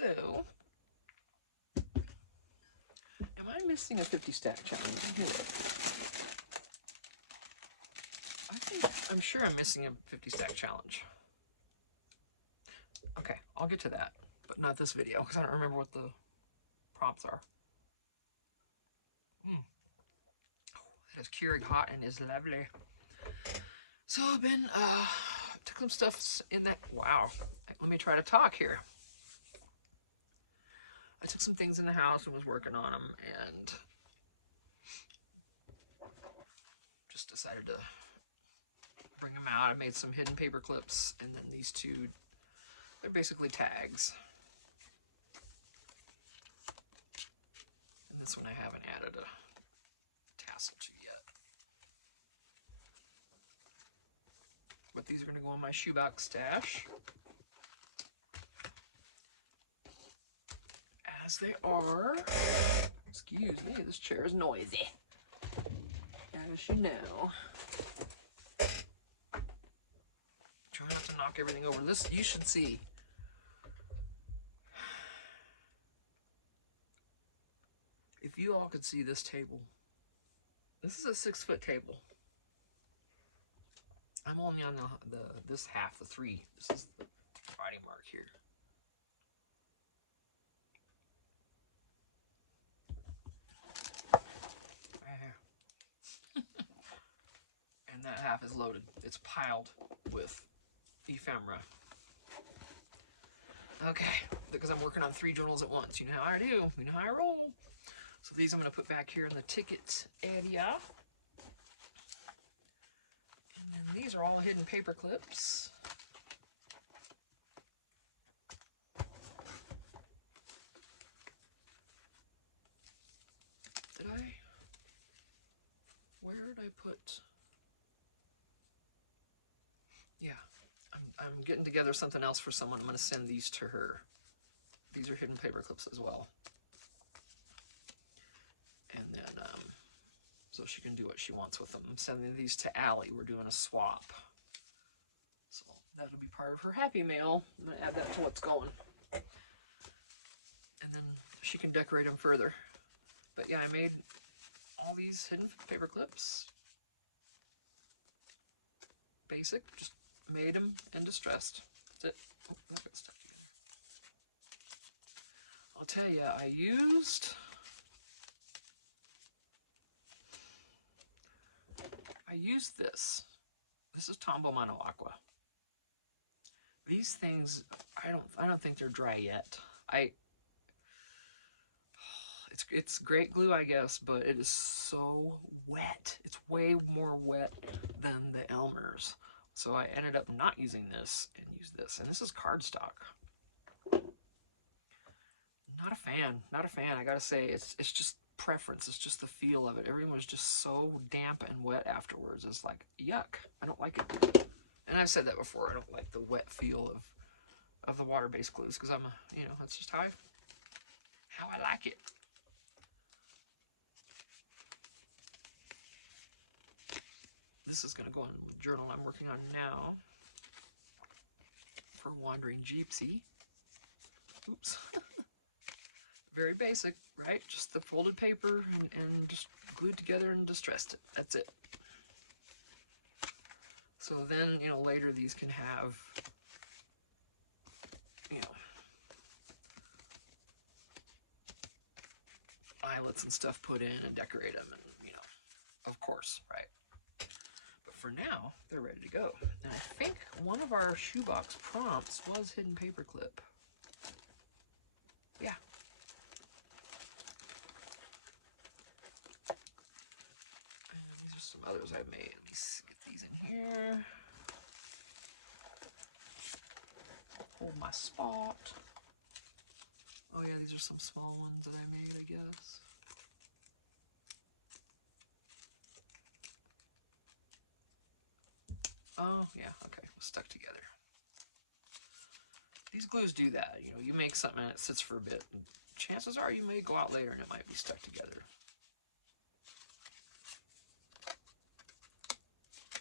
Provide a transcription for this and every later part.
So, am I missing a 50 stack challenge? I'm sure I'm missing a 50 stack challenge. Okay, I'll get to that, but not this video because I don't remember what the prompts are. It is curing hot and is lovely. So I've been took some stuff in that. Wow, let me try to talk here. I took some things in the house and was working on them, and just decided to bring them out. I made some hidden paper clips, and then these two, they're basically tags. And this one I haven't added a tassel to yet. But these are going to go in my shoebox stash. As they are. Excuse me, this chair is noisy. As you know. Try not to knock everything over. This, you should see. If you all could see this table. This is a 6-foot table. I'm only on this half, the 3. This is the body mark here. And that half is loaded. It's piled with ephemera. Okay, because I'm working on 3 journals at once. You know how I do. You know how I roll. So these I'm going to put back here in the ticket area. And then these are all hidden paper clips. Where did I put? Yeah, I'm getting together something else for someone. I'm going to send these to her. These are hidden paper clips as well. And then, so she can do what she wants with them. I'm sending these to Allie. We're doing a swap. So that'll be part of her happy mail. I'm going to add that to what's going. And then she can decorate them further. But yeah, I made all these hidden paper clips. Basic, just made them and distressed. That's it. Oh, that got stuck together. I'll tell you, I used this. This is Tombow Mono Aqua. These things, I don't think they're dry yet. It's great glue, I guess, but it is so wet. It's way more wet than the Elmer's. So I ended up not using this and used this. And this is cardstock. Not a fan. Not a fan. I gotta say, it's just preference. It's just the feel of it. Everything was just so damp and wet afterwards. It's like, yuck. I don't like it. And I've said that before. I don't like the wet feel of the water-based glues because that's just how I like it. This is going to go in the journal I'm working on now for Wandering Gypsy. Oops. Very basic, right? Just the folded paper and just glued together and distressed it. That's it. So then, later these can have, eyelets and stuff put in and decorate them and, of course, right? But for now, they're ready to go. And I think one of our shoebox prompts was hidden paperclip. Yeah. And these are some others I made. Let me get these in here. Hold my spot. Oh yeah, these are some small ones that I made, I guess. Oh yeah, okay, stuck together. These glues do that, you make something and it sits for a bit. And chances are you may go out later and it might be stuck together.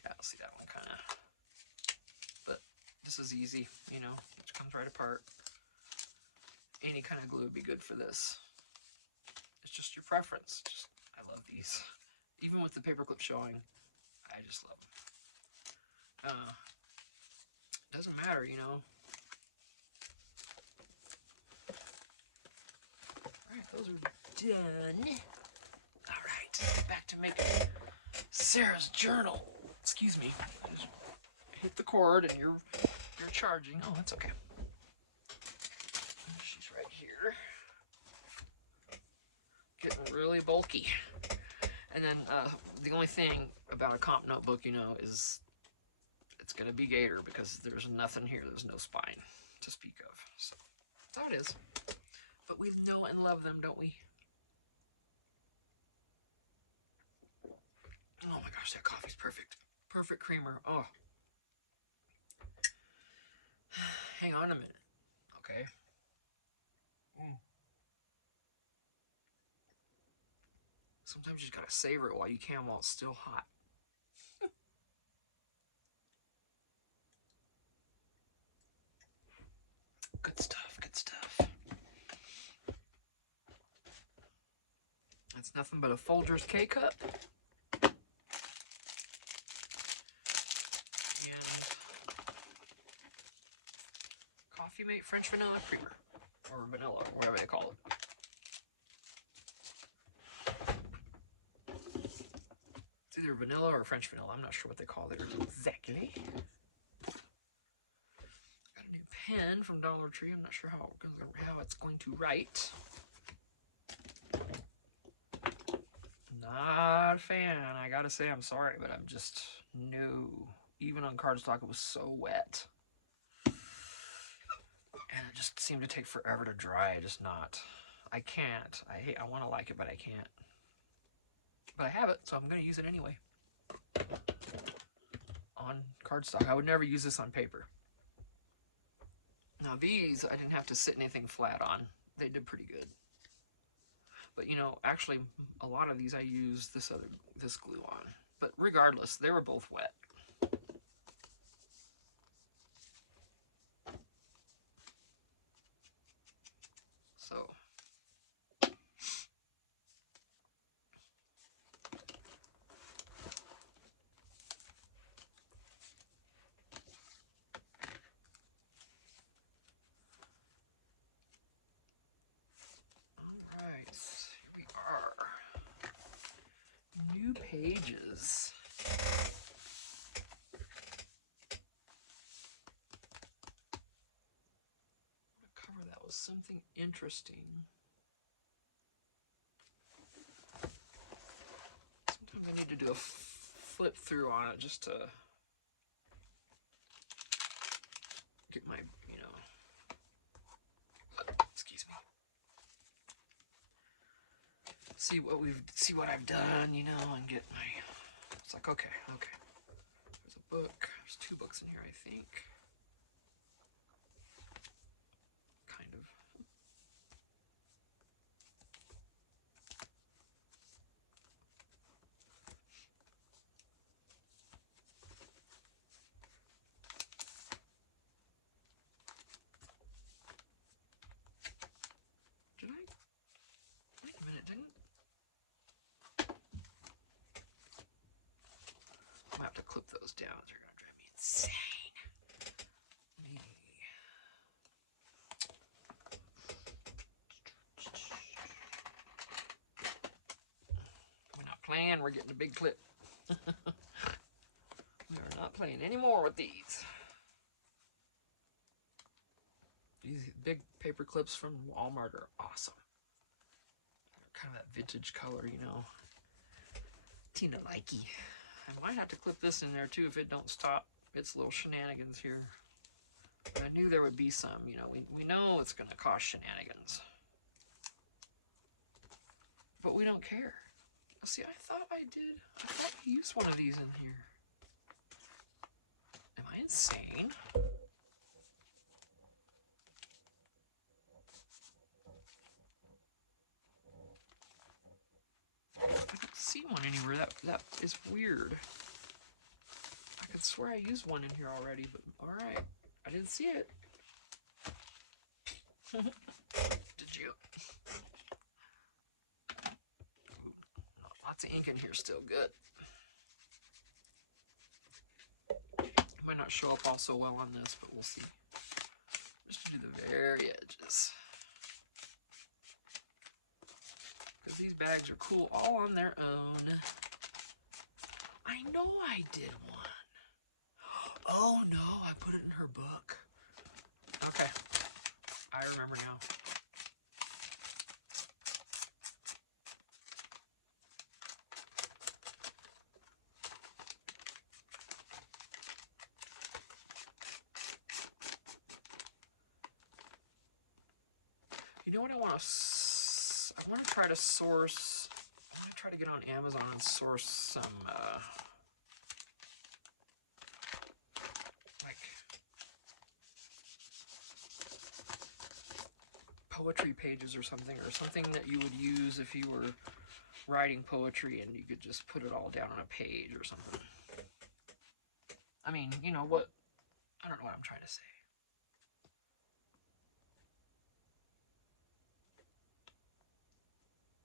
Yeah, I'll see that one kind of. But this is easy, it comes right apart. any kind of glue would be good for this. It's just your preference. I love these. Even with the paperclip showing, I just love them. Doesn't matter, you know. Alright, those are done. Alright, back to making Sarah's journal. Excuse me. I just hit the cord and you're charging. Oh, that's okay. She's right here. Getting really bulky. And then the only thing about a comp notebook, you know, is it's going to be gator because there's nothing here. There's no spine to speak of. So that is. But we know and love them, don't we? Oh my gosh, that coffee's perfect. Perfect creamer. Oh. Hang on a minute. Okay. Sometimes you just gotta savor it while you can while it's still hot. Good stuff, good stuff. That's nothing but a Folgers K-Cup. And Coffee Mate French Vanilla Creamer. Or vanilla, whatever they call it. It's either vanilla or French vanilla. I'm not sure what they call theirs exactly. Got a new pen from Dollar Tree. I'm not sure how it's going to write. Not a fan. I gotta say, I'm sorry, but I'm just no. Even on cardstock, it was so wet. And it just seemed to take forever to dry. I can't. I want to like it, but I can't. But I have it, so I'm going to use it anyway. On cardstock. I would never use this on paper. Now these, I didn't have to sit anything flat on. They did pretty good. But you know, actually, a lot of these I used this glue on. But regardless, they were both wet. So. Alright, here we are. New pages. Cover that was something interesting. Sometimes I need to do a flip through on it just to get my, you know, excuse me. See what I've done, you know, and get my. It's like okay. There's a book. There's 2 books in here, I think. Kind of. Did I? Wait a minute, didn't? I'm gonna have to clip those down. They're gonna drive me insane. We're not playing. We're getting a big clip. We are not playing anymore with these. These big paper clips from Walmart are awesome. They're kind of that vintage color, you know. Tina likey. I might have to clip this in there too if it don't stop its little shenanigans here. But I knew there would be some, you know. We know it's going to cause shenanigans. But we don't care. See, I thought I used one of these in here. Am I insane? I don't see one anywhere. That is weird. I could swear I used one in here already, but alright. I didn't see it. Lots of ink in here still. Good. Might not show up all so well on this, but we'll see. Just to do the very edges. Because these bags are cool all on their own. I know I did one. Oh no, I put it in her book. Okay, I remember now. You know what I want to? I want to try to source. I want to try to get on Amazon and source some like poetry pages or something that you would use if you were writing poetry, and you could just put it all down on a page or something. I mean, you know what? I don't know what I'm trying to say.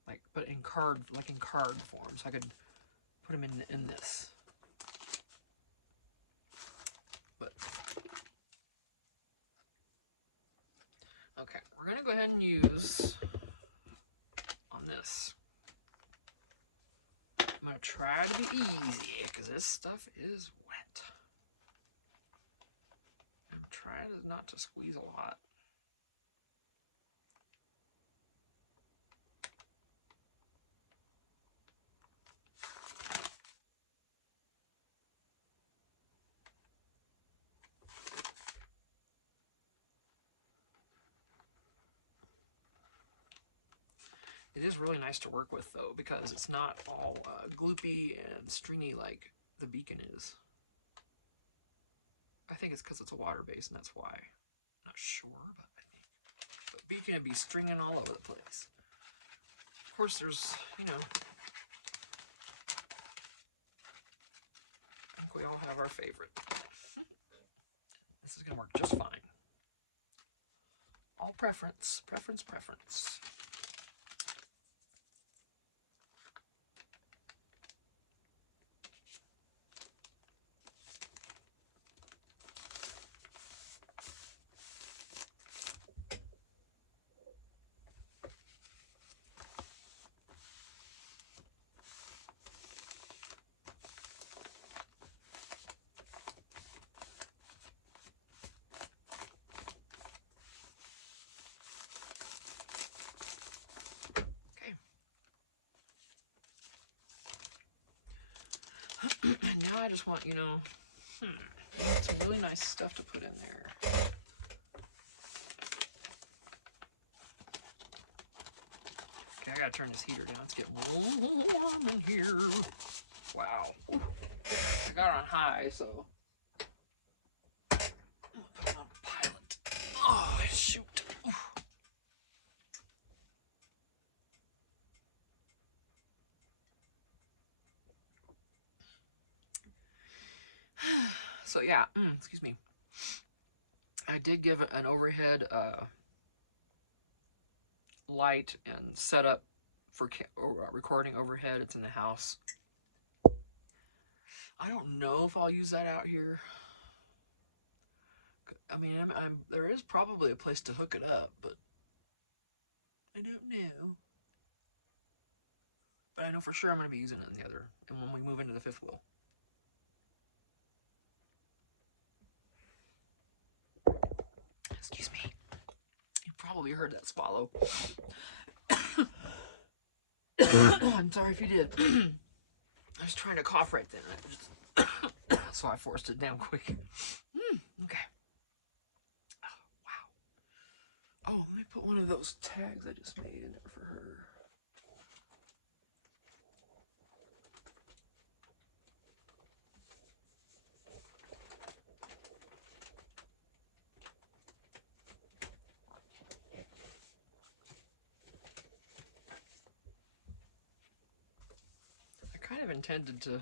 Like, but in card, like in card form, so I could put them in this. But okay, we're gonna go ahead and use on this. I'm gonna try to be easy because this stuff is wet. I'm trying not to squeeze a lot. It is really nice to work with, though, because it's not all gloopy and stringy like the beacon is. I think it's because it's a water base, and that's why. I'm not sure, but I think. But beacon would be stringing all over the place. Of course, there's, you know, I think we all have our favorite. This is going to work just fine. All preference, preference, preference. Now I just want, you know, some really nice stuff to put in there. Okay, I gotta turn this heater down. It's getting warm in here. Wow. I got it on high, so I'm gonna put it on pilot. Oh, shoot. So yeah, excuse me. I did give an overhead light and setup for recording overhead. It's in the house. I don't know if I'll use that out here. I mean, there is probably a place to hook it up, but I don't know. But I know for sure I'm going to be using it in the other, and when we move into the fifth wheel. Excuse me. You probably heard that swallow. I'm sorry if you did. I was trying to cough right then. So I forced it down quick. Okay. Oh, wow. Oh, let me put one of those tags I just made in there for her. I kind of intended to, well,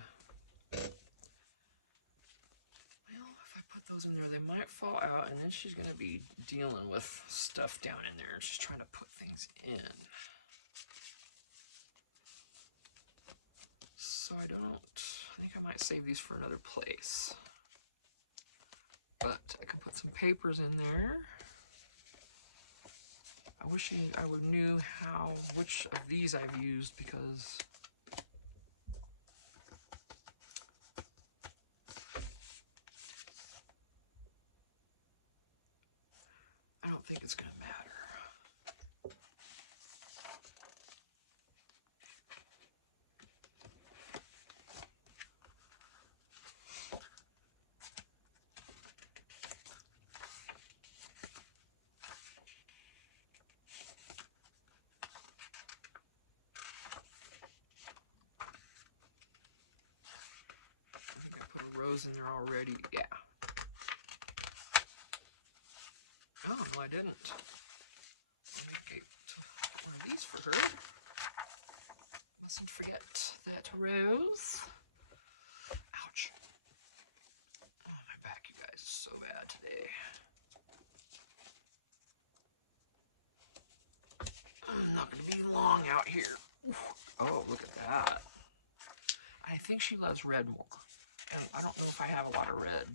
if I put those in there, they might fall out, and then she's going to be dealing with stuff down in there, and she's trying to put things in. So I think I might save these for another place. But I can put some papers in there. I wish I would knew which of these I've used, because I don't think it's going to matter. I think I put a rose in there already. Yeah. Oh, no, I didn't. Let me get one of these for her. Mustn't forget that rose. Ouch. Oh, my back, you guys, is so bad today. I'm not going to be long out here. Oh, look at that. I think she loves red more. And I don't know if I have a lot of red.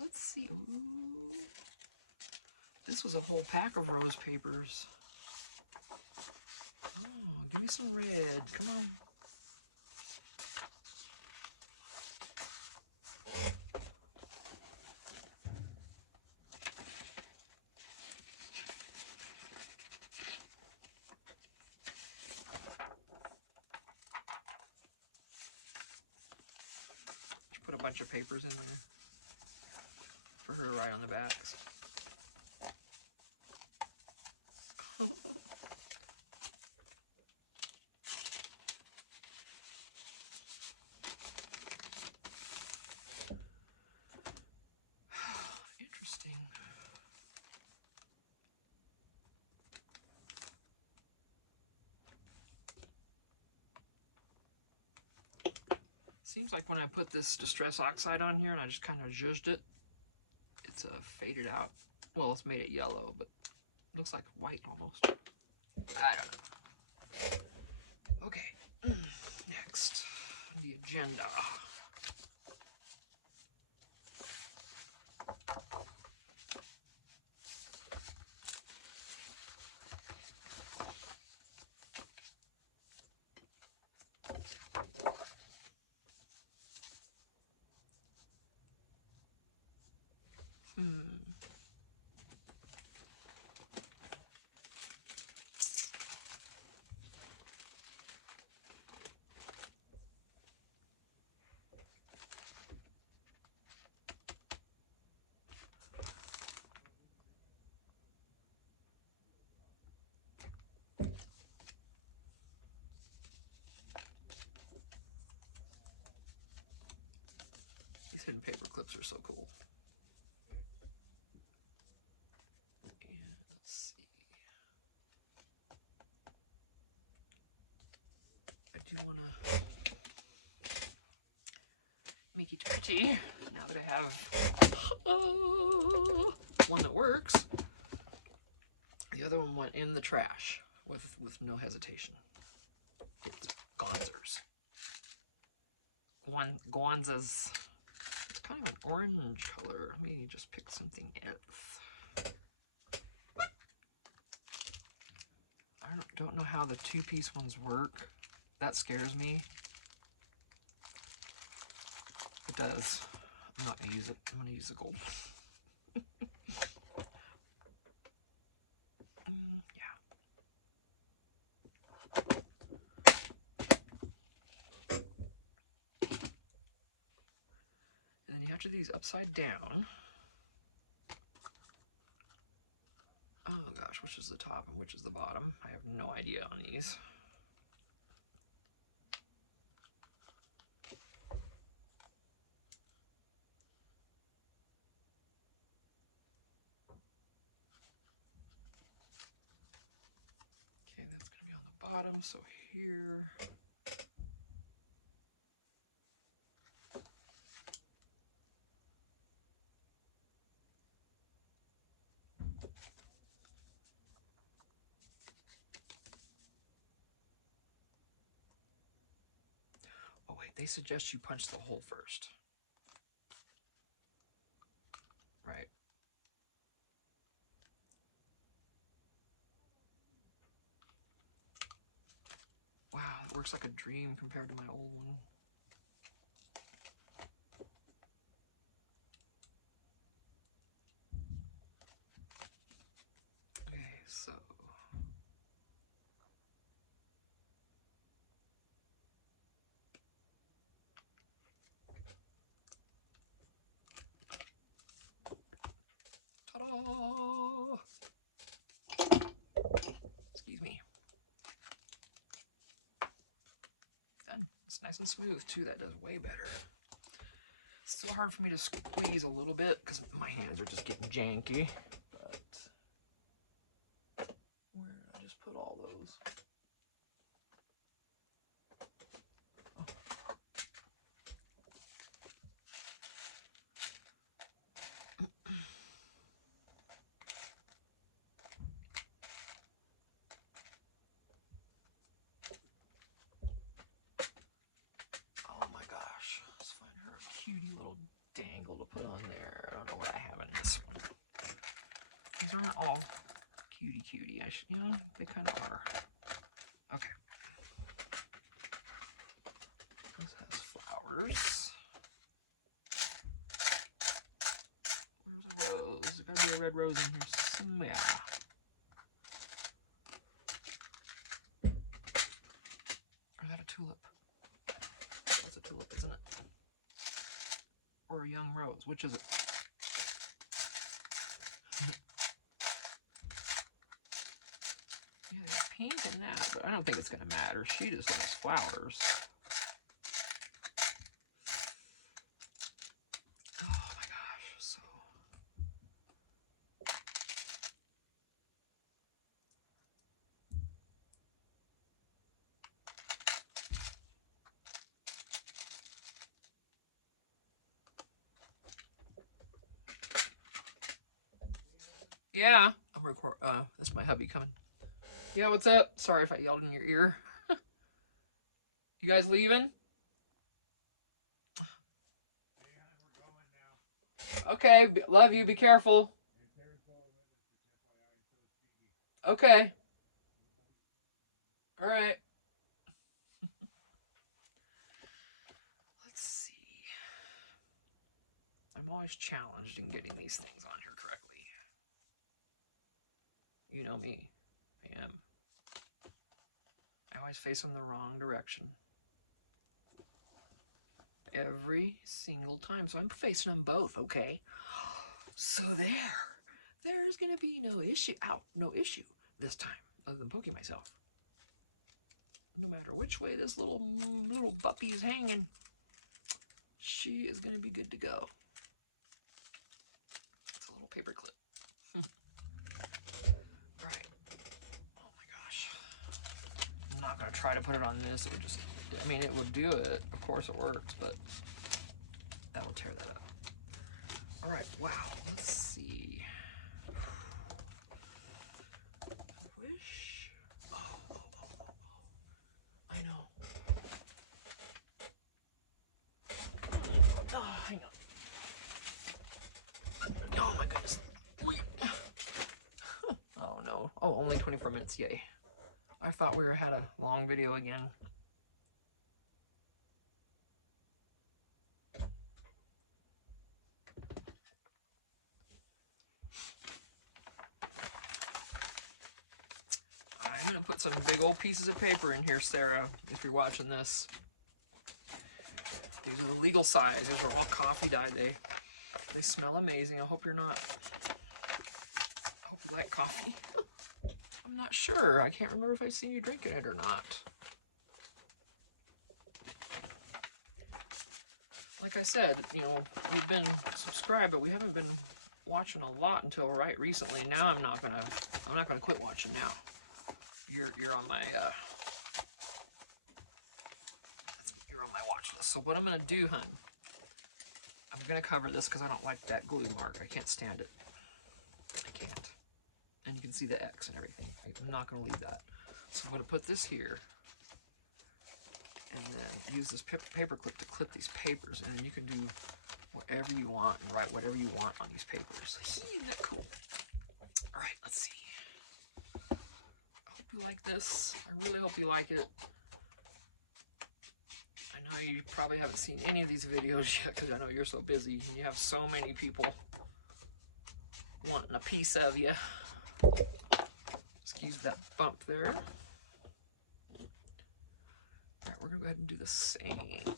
Let's see. Ooh. This was a whole pack of rose papers. Oh, give me some red. Come on. Put a bunch of papers in there for her to write on the backs. Interesting. Seems like when I put this Distress Oxide on here and I just kind of zhuzhed it, it's faded out. Well, it's made it yellow, but it looks like white almost. I don't know. Okay, next, the agenda. These hidden paper clips are so cool. And let's see. I do want to make it pretty now that I have one that works. The other one went in the trash with no hesitation. It's Gonzers. Gonzas. It's kind of an orange color. Let me just pick something else. I don't know how the two-piece ones work. That scares me. It does. I'm not gonna use it. I'm gonna use the gold. Yeah. And then you have to do these upside down. Oh gosh, which is the top and which is the bottom? I have no idea on these. Okay, that's gonna be on the bottom, so here. they suggest you punch the hole first. Right. Wow, it works like a dream compared to my old one. Okay, so ta-da! Excuse me. Done. It's nice and smooth too. That does way better. It's still hard for me to squeeze a little bit because my hands are just getting janky. But where did I just put all those? Oh my gosh. Let's find her a cutie little dangle to put on there. I don't know what I have in this one. These aren't all cutie. You know, they kind of are. Okay. This has flowers. Where's a rose? There's gotta be a red rose in here somewhere. Or is that a tulip? That's a tulip, isn't it? Or a young rose? Which is it? Yeah, there's pink in that, but I don't think it's gonna matter. She just likes flowers. Oh my gosh, so. Yeah, I'm record. That's my hubby coming. Yeah, what's up? Sorry if I yelled in your ear. You guys leaving? Okay, love you. Be careful. Okay. All right. Let's see. I'm always challenged in getting these things on here correctly. You know me. I am. I always face them the wrong direction. Every single time. So I'm facing them both, okay? So there's gonna be no issue. Ow, no issue this time, other than poking myself. No matter which way this little puppy is hanging, she is gonna be good to go. It's a little paper clip. Right. Oh my gosh. I'm not gonna try to put it on this. It would just, I mean, it would do it. Of course it works, but that will tear that up. All right. Wow. Let's see. Wish. Oh. I know. Oh, hang on. Oh my goodness. Oh no. Oh, only 24 minutes. Yay. I thought we had a long video again. I'm gonna put some big old pieces of paper in here, Sarah, if you're watching this. These are the legal size. These are all coffee dye. They smell amazing. I hope you're not. I hope you like coffee. I'm not sure. I can't remember if I've seen you drinking it or not. Like I said, you know, we've been subscribed, but we haven't been watching a lot until right recently. Now I'm not gonna quit watching now. You're on my watch list. So what I'm gonna do, hun, I'm gonna cover this because I don't like that glue mark. I can't stand it. I can't. And you can see the X and everything. I'm not gonna leave that. So I'm gonna put this here. and then use this paper clip to clip these papers, and then you can do whatever you want and write whatever you want on these papers. Isn't that cool? Alright, let's see. I hope you like this. I really hope you like it. I know you probably haven't seen any of these videos yet because I know you're so busy and you have so many people wanting a piece of you. Excuse that bump there. Alright, we're going to go ahead and do the same.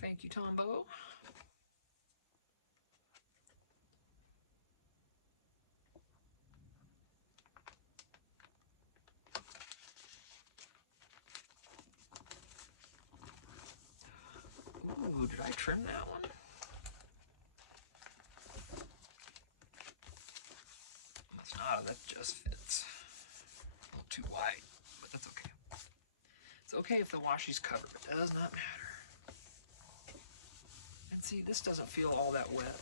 Thank you, Tombo. Ooh, did I trim that one? That's not, that just fits. A little too wide, but that's okay. It's okay if the washi's covered, but it does not matter. And see, this doesn't feel all that wet.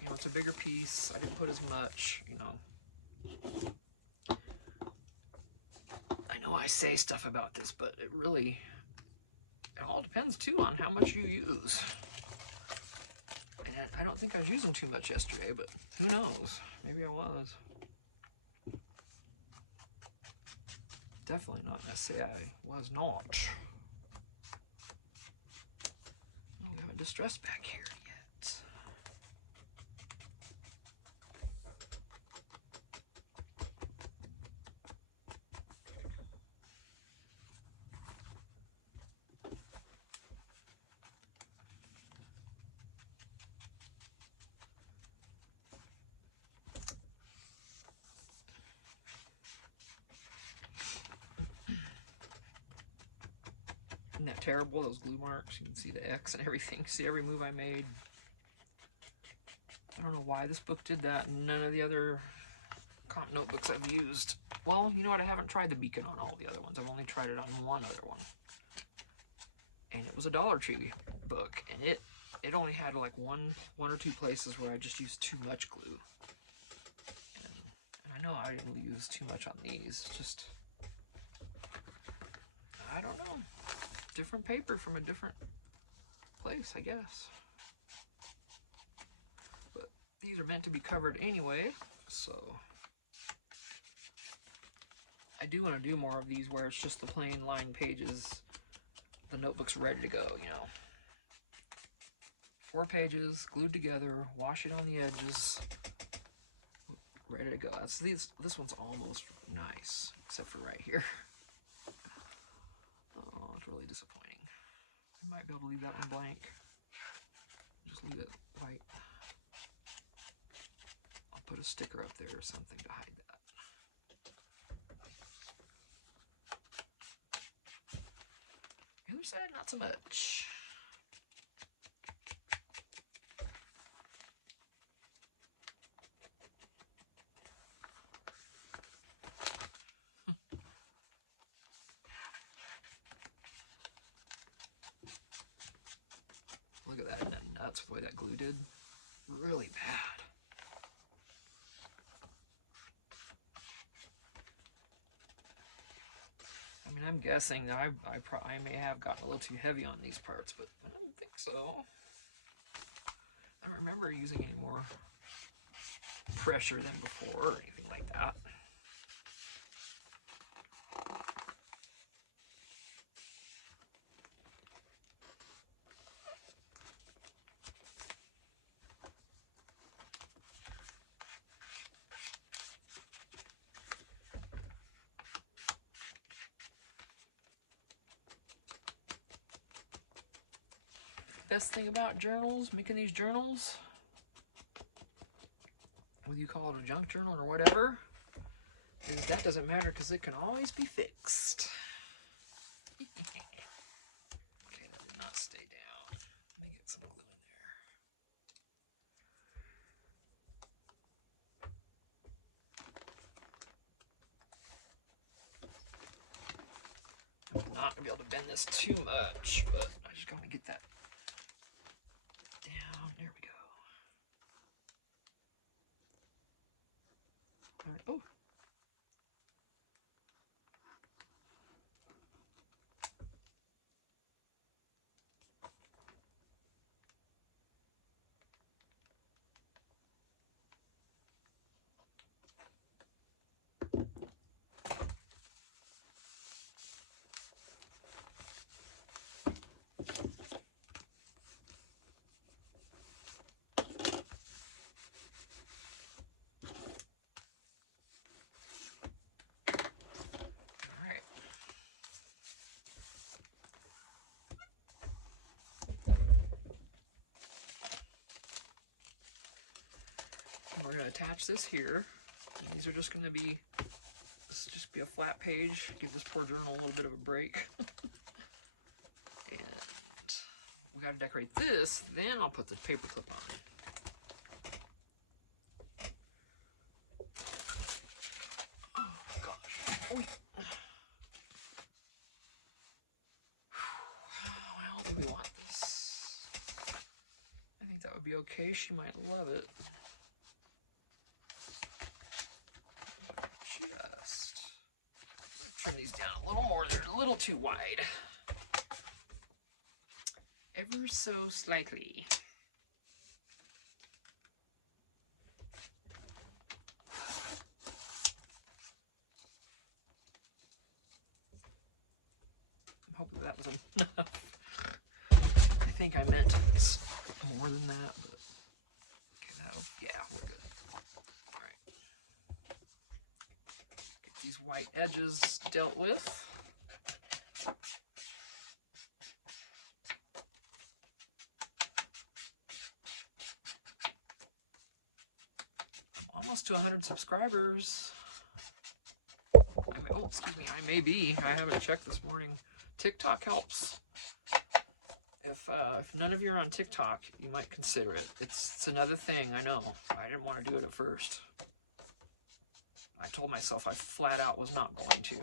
You know, it's a bigger piece. I didn't put as much, you know. I know I say stuff about this, but it all depends too on how much you use. And I don't think I was using too much yesterday, but who knows? Maybe I was. Definitely not gonna say I was not. Oh, we have a distress back here yet. Isn't that terrible, those glue marks? You can see the X and everything. See every move I made. I don't know why this book did that and none of the other comp notebooks I've used. Well, you know what? I haven't tried the beacon on all the other ones. I've only tried it on one other one. And it was a Dollar Tree book. And it only had like one or two places where I just used too much glue. And I know I didn't use too much on these. Just, I don't know. Different paper from a different place, I guess. But these are meant to be covered anyway, so I do want to do more of these where it's just the plain lined pages. The notebook's ready to go, you know. 4 pages, glued together, wash it on the edges, ready to go. This one's almost nice, except for right here. Oh, it's really disappointing. I might be able to leave that one blank. Just leave it white. I'll put a sticker up there or something to hide that. The other side, not so much. Look at that, isn't that nuts the way that glue did? Really bad. I mean, I'm guessing that I may have gotten a little too heavy on these parts, but I don't think so. I don't remember using any more pressure than before or anything like that. Best thing about journals, making these journals, whether you call it a junk journal or whatever, That doesn't matter because it can always be fixed. Okay, that did not stay down. Let me get some glue in there. I'm not going to be able to bend this too much, but I just got to get that down. There we go. All right. Oh. We're going to attach this here. And these are just going to be, this will just be a flat page. Give this poor journal a little bit of a break. And we got to decorate this, then I'll put the paper clip on. Oh gosh. Oh. Well, do we want this? I think that would be okay. She might love it. Just trim these down a little more. They're a little too wide. Ever so slightly. I'm hoping that was enough. I think I meant more than that, but okay, yeah, we're good. All right. Get these white edges dealt with. Almost to 100 subscribers. Oh, excuse me, I may be. I haven't checked this morning. TikTok helps. If none of you are on TikTok, you might consider it. It's another thing, I know. I didn't want to do it at first. I told myself I flat out was not going to.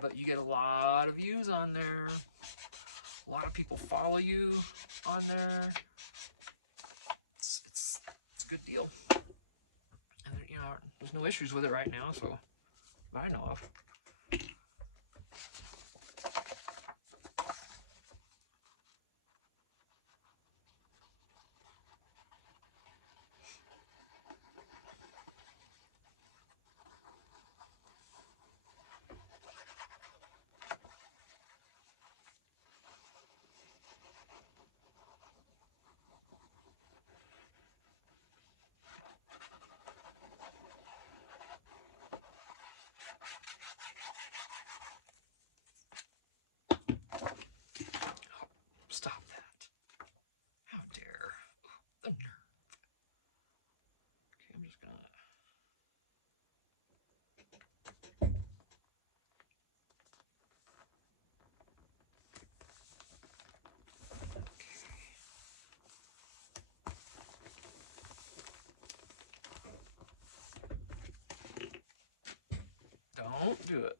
But you get a lot of views on there. A lot of people follow you on there. It's a good deal. And you know, there's no issues with it right now, so that I know of. Stop that. How dare. The nerve. Okay, I'm just gonna... Don't do it.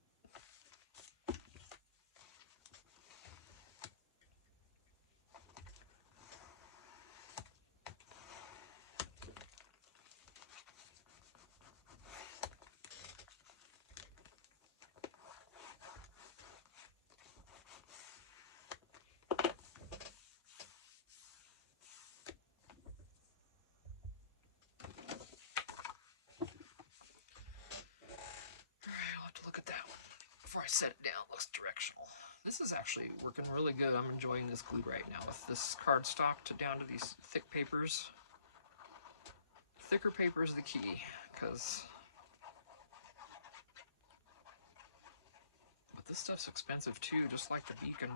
Before I set it down, it looks directional. This is actually working really good. I'm enjoying this glue right now with this cardstock down to these thick papers. Thicker paper is the key, because but this stuff's expensive too, just like the beacon.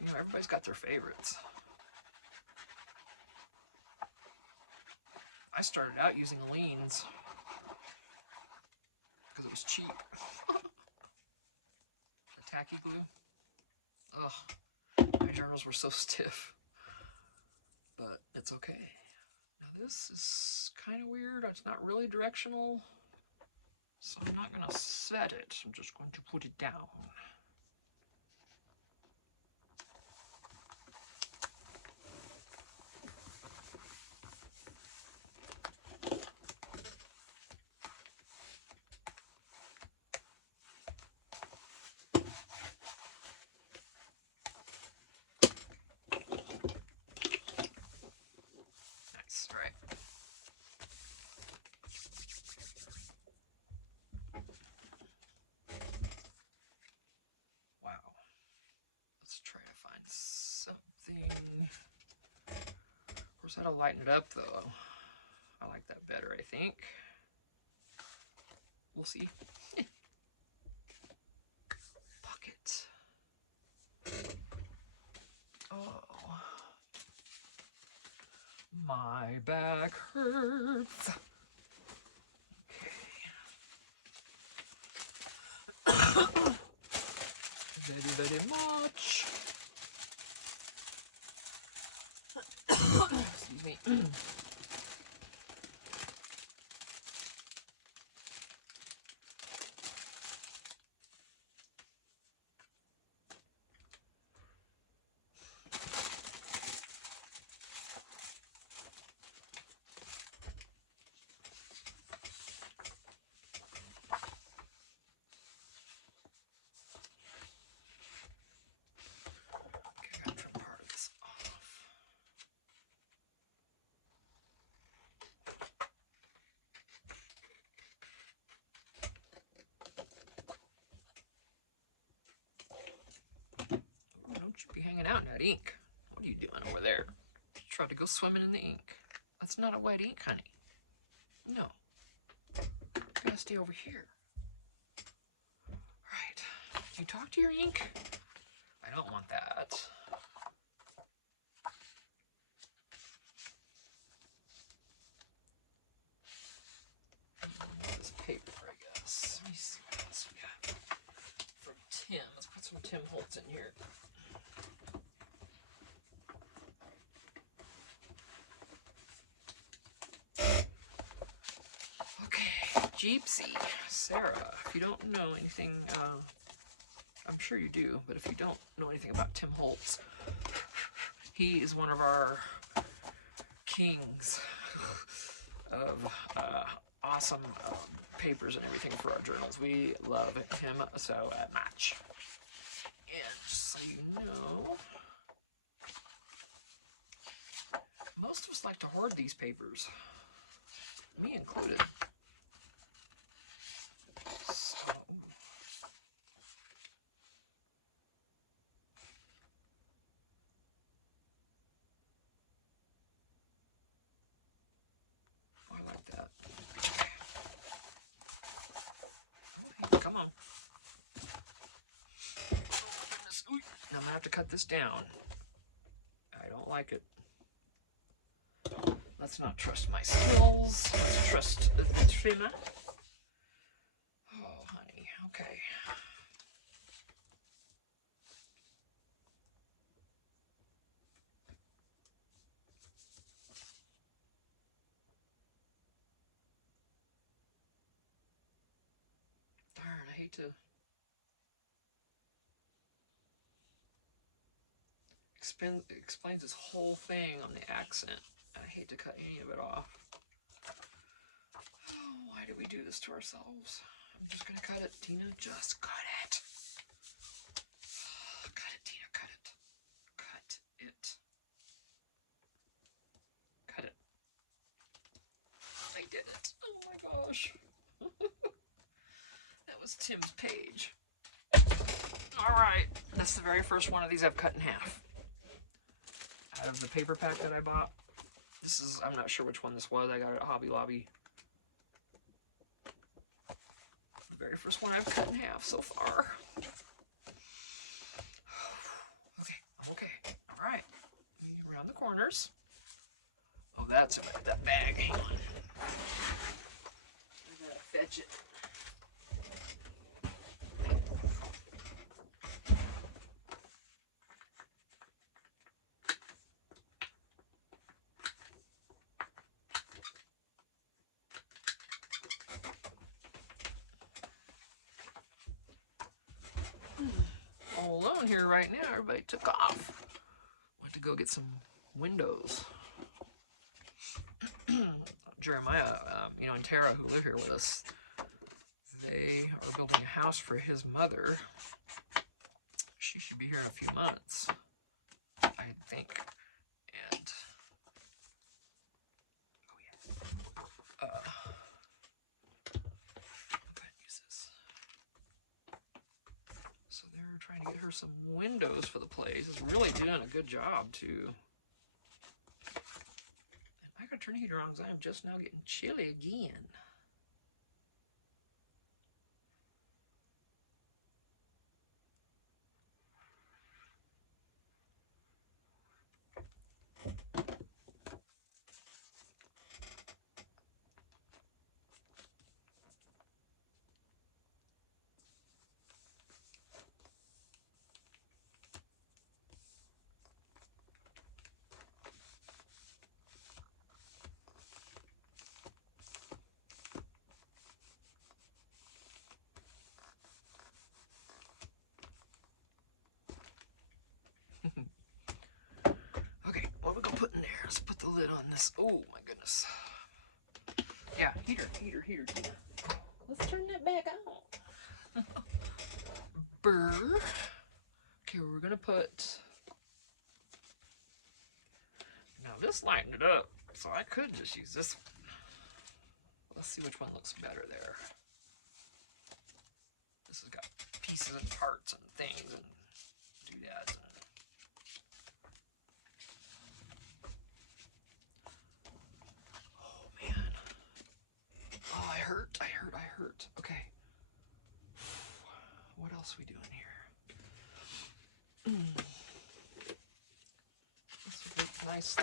You know, everybody's got their favorites. started out using Leans because it was cheap. The tacky glue. Ugh, my journals were so stiff. But it's okay. Now this is kind of weird. It's not really directional. So I'm not going to set it. I'm just going to put it down. Nice, all right. Wow. Let's try to find something. Of course, that'll lighten it up, though. I like that better, I think. We'll see. Pocket. Oh. My back hurts. Okay. Very, very much. Excuse me. Be hanging out in that ink. What are you doing over there? You tried to go swimming in the ink. That's not a wet ink, honey. No. You gotta stay over here. Right. Do you talk to your ink? I don't want that. This paper, I guess. Let me see what else we got. From Tim. Let's put some Tim Holtz in here. Jeepsy, Sarah, if you don't know anything, I'm sure you do, but if you don't know anything about Tim Holtz, he is one of our kings of awesome papers and everything for our journals. We love him so much. And just so you know, most of us like to hoard these papers, me included. Now I'm gonna have to cut this down. I don't like it. Let's not trust my skills. Let's trust the trimmer. Oh, honey. Okay. Darn, I hate to. Explains this whole thing on the accent. I hate to cut any of it off. Oh, why do we do this to ourselves? I'm just gonna cut it, Tina. Just cut it. Cut it, Tina. Cut it. Cut it. Cut it. I did it. Oh my gosh. That was Tim's page. All right. That's the very first one of these I've cut in half. Out of the paper pack that I bought. This is, I'm not sure which one this was. I got it at Hobby Lobby. The very first one I've cut in half so far. Okay, I'm okay. All right. Around the corners. Oh, that's it. That bag. Hang on. I gotta fetch it. All alone here right now. Everybody took off. Went to go get some windows. Jeremiah, and Tara, who live here with us, they are building a house for his mother. She should be here in a few months, I think. And go ahead and use this. So they're trying to get her some windows for the place. It's really doing a good job too. And I gotta turn the heater on because I am just now getting chilly again. Okay, what are we gonna put in there? Let's put the lid on this. Oh my goodness. Yeah, heater. Let's turn that back on. Burr. Okay, we're gonna put. Now this lightened it up, so I could just use this one. Let's see which one looks better there. This has got pieces and parts and things and doodads. Oh man. Oh, I hurt. Okay. What else are we doing here? This would look nice.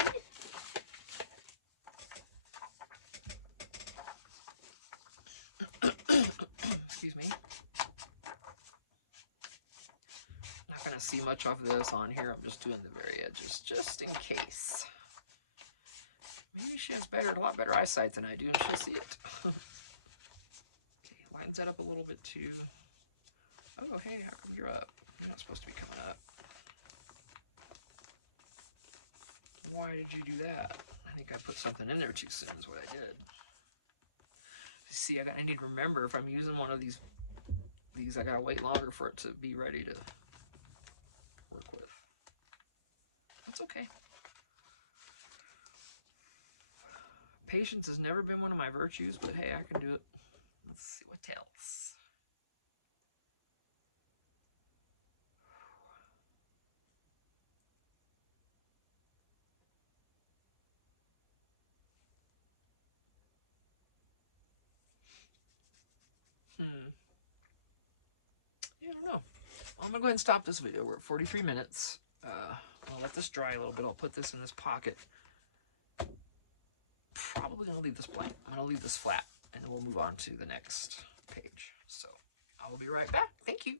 Excuse me. Not gonna see much of this on here. I'm just doing the very edges, just in case. Maybe she has a lot better eyesight than I do, and she'll see it. Okay, lines that up a little bit too. Oh, hey, how come you're up? You're not supposed to be coming up. Why did you do that? I think I put something in there too soon is what I did. See, I need to remember if I'm using one of these I gotta wait longer for it to be ready to work with. That's okay. Patience has never been one of my virtues, but hey, I can do it. Let's see what else. Yeah, I don't know. I'm gonna go ahead and stop this video. We're at 43 minutes. I'll let this dry a little bit. I'll put this in this pocket. Probably gonna leave this blank. I'm gonna leave this flat, and then we'll move on to the next page. So I will be right back. Thank you.